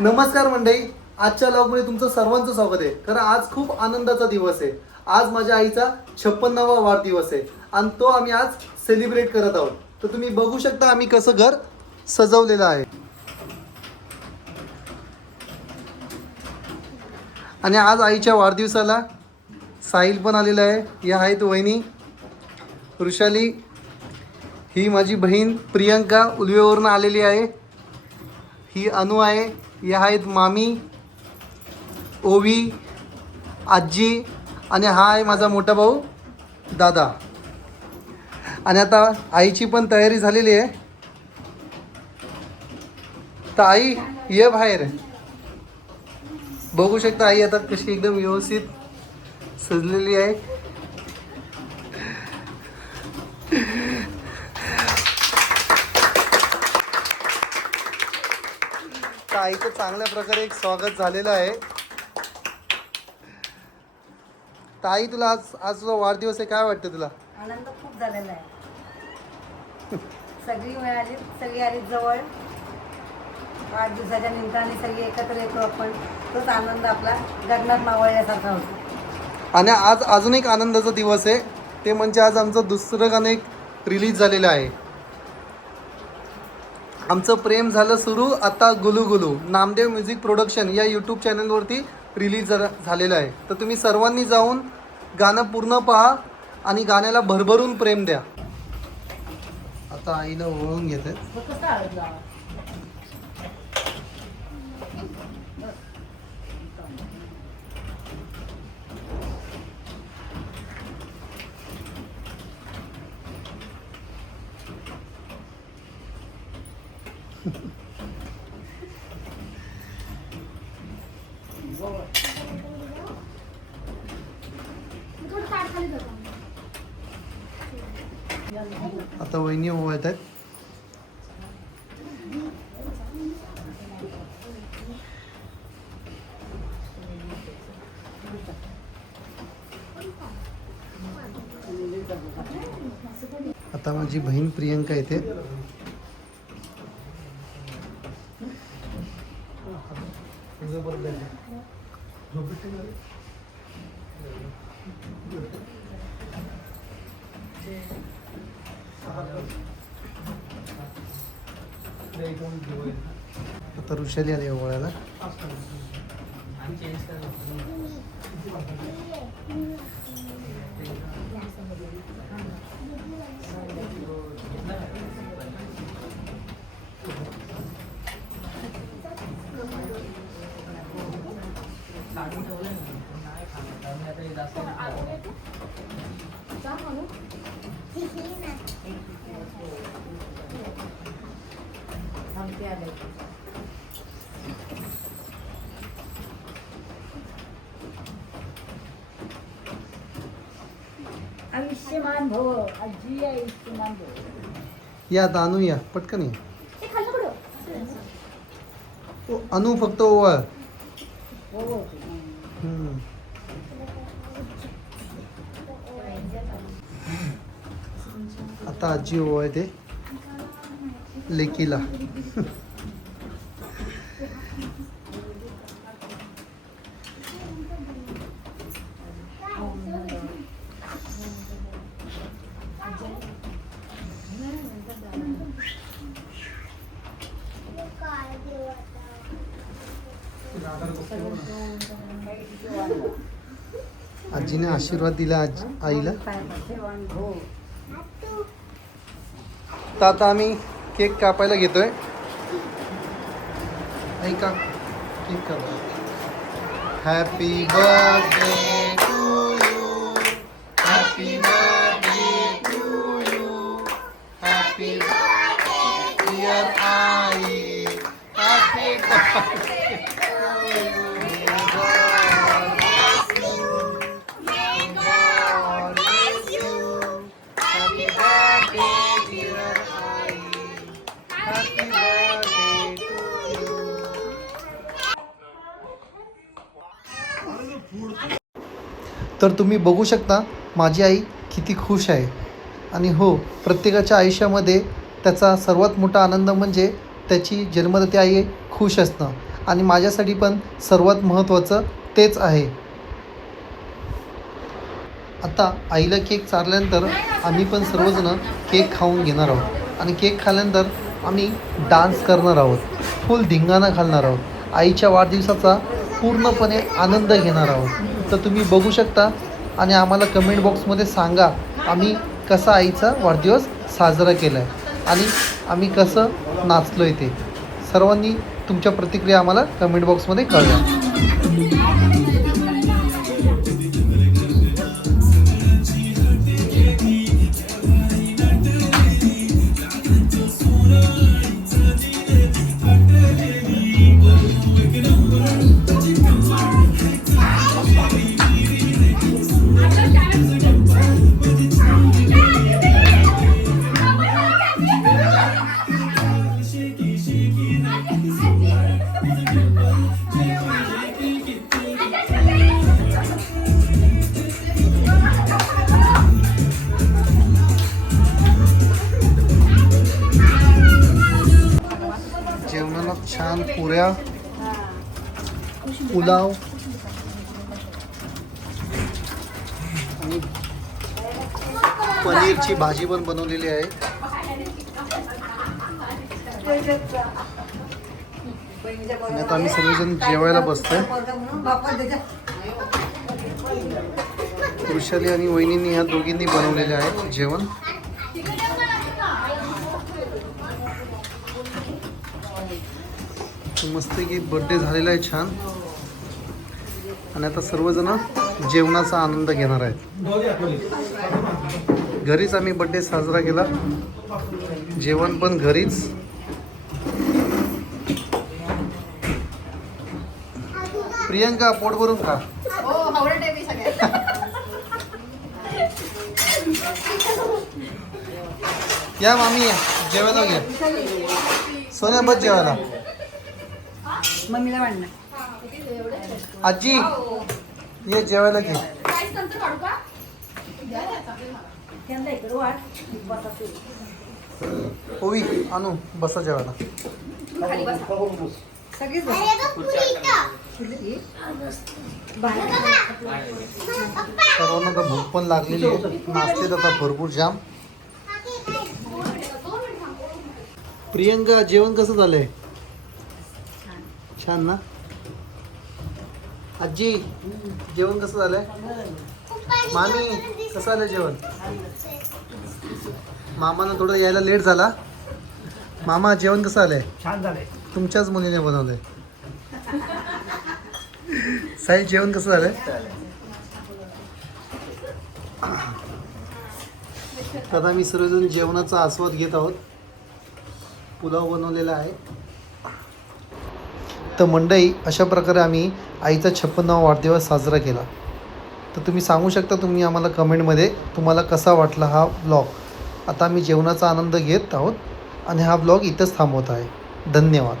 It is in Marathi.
नमस्कार मंडळी आजच्या लॉगमध्ये तुमचं सर्वांचं स्वागत आहे. कारण आज खूप आनंदाचा दिवस आहे. आज माझ्या आईचा छप्पन्नावा वाढदिवस आहे आणि तो आम्ही आज सेलिब्रेट करत आहोत. तर तुम्ही बघू शकता आम्ही कसं घर सजवलेलं आहे. आणि आज आईच्या वाढदिवसाला साहिल पण आलेला आहे. या आहेत वहिनी वृषाली. ही माझी बहीण प्रियंका उलवेवरून आलेली आहे. ही अनु आहे. या आहेत मामी ओवी आजी आणि हा आहे माझा मोठा भाऊ दादा. आणि आता आईची पण तयारी झालेली आहे. तर आई ये बाहेर. बघू शकता आई आता कशी एकदम व्यवस्थित सजलेली आहे. आईचं चांगल्या प्रकारे एक स्वागत झालेलं आहे. तर आई तुला आज आज तुझा वाढदिवस आहे काय वाटतं तुला? आनंद खूप झालेला आहे. सगळी मिळाली सगळी आली जवळ. वाढदिवसाच्या निमित्ताने सगळी एकत्र येतो आपण. तोच आनंद आपला गगनात मावळल्यासारखा होतो. आणि आज अजून एक आनंदाचा दिवस आहे. ते म्हणजे आज आमचं दुसरं गाणं एक रिलीज झालेलं आहे. आमचं प्रेम झालं सुरू आता गुलू गुलू. नामदेव म्युझिक प्रोडक्शन या यूट्यूब चॅनलवरती रिलीज झालेलं आहे. तर तुम्ही सर्वांनी जाऊन गाणं पूर्ण पहा आणि गाण्याला भरभरून प्रेम द्या. आता आईला ओळून घेत. आता वहिनी ओवाळत आहेत. आता माझी बहीण प्रियंका येते. आता ऋषाली आली ओवाळायला. थांबते आले आयुष्यमान भव आजी आयुष्यमान भव. या आता अनु या पटकन या. ते खाल्लं कुठं ओ, अनु फक्त ओवाळ हो हो हम्म. आता आजी ओवाळते लेकीला. आजीने आशीर्वाद दिला आज आईला. हो. तर आता आम्ही केक कापायला घेतोय. ऐका केक कापा. Happy birthday to you happy birthday तर तुम्ही बघू शकता माझी आई किती खुश आहे. आणि हो प्रत्येकाच्या आयुष्यामध्ये त्याचा सर्वात मोठा आनंद म्हणजे त्याची जन्मदाती आई खुश असणं. आणि माझ्यासाठी पण सर्वात महत्त्वाचं तेच आहे. आता आईला केक चारल्यानंतर आम्ही पण सर्वजण केक खाऊन घेणार आहोत. आणि केक खाल्यानंतर आम्ही डान्स करणार आहोत. फुल धिंगाणा घालणार आहोत. आईच्या वाढदिवसाचा पूर्णपणे आनंद घेणार आहोत. तर तुम्ही बघू शकता आणि आम्हाला कमेंट बॉक्समध्ये सांगा आम्ही कसा आईचा वाढदिवस साजरा केला आहे आणि आम्ही कसं नाचलो आहे ते. सर्वांनी तुमच्या प्रतिक्रिया आम्हाला कमेंट बॉक्समध्ये कळवा. छान पुऱ्या पुलाव. आणि पनीरची भाजी पण बनवलेली आहे. आणि आता आम्ही सगळेजण जेवायला बसतोय. वृषाली आणि वहिनींनी ह्या दोघींनी बनवलेले आहे जेवण. मस्तपैकी बड्डे झालेला आहे छान. आणि आता सर्वजण जेवणाचा आनंद घेणार आहेत. घरीच आम्ही बड्डे साजरा केला. जेवण पण घरीच. प्रियंका पोट भरून खा. हो या मामी जेवायला घ्या सोन्या बस जेवायला. मम्मीला वाढणार. आजी ये जेवायला घे. प्राईस ओवी आणू बसा जेवायला. सगळीच सर्वांना आता भूक पण लागलेली आहे. आता भरपूर जाम. प्रियंका जेवण कसं झालंय? छान ना? आजी जेवण कसं झालंय? मामी कसं आलं जेवण? मामानं थोडं यायला लेट झाला. मामा जेवण कसं आलंय? छान झालंय. तुमच्याच मुलीने बनवलंय. साई जेवण कसं झालंय? आता आम्ही सर्वजण जेवणाचा आस्वाद घेत आहोत. पुलाव बनवलेला आहे. तर मंडई अशा प्रकारे आम्ही आईचा छप्पन्नावा वाढदिवस साजरा केला. तर तुम्ही सांगू शकता तुम्ही आम्हाला कमेंटमध्ये तुम्हाला कसा वाटला हा ब्लॉग आता आम्ही जेवणाचा आनंद घेत आहोत आणि हा ब्लॉग इथंच थांबवत आहे. धन्यवाद.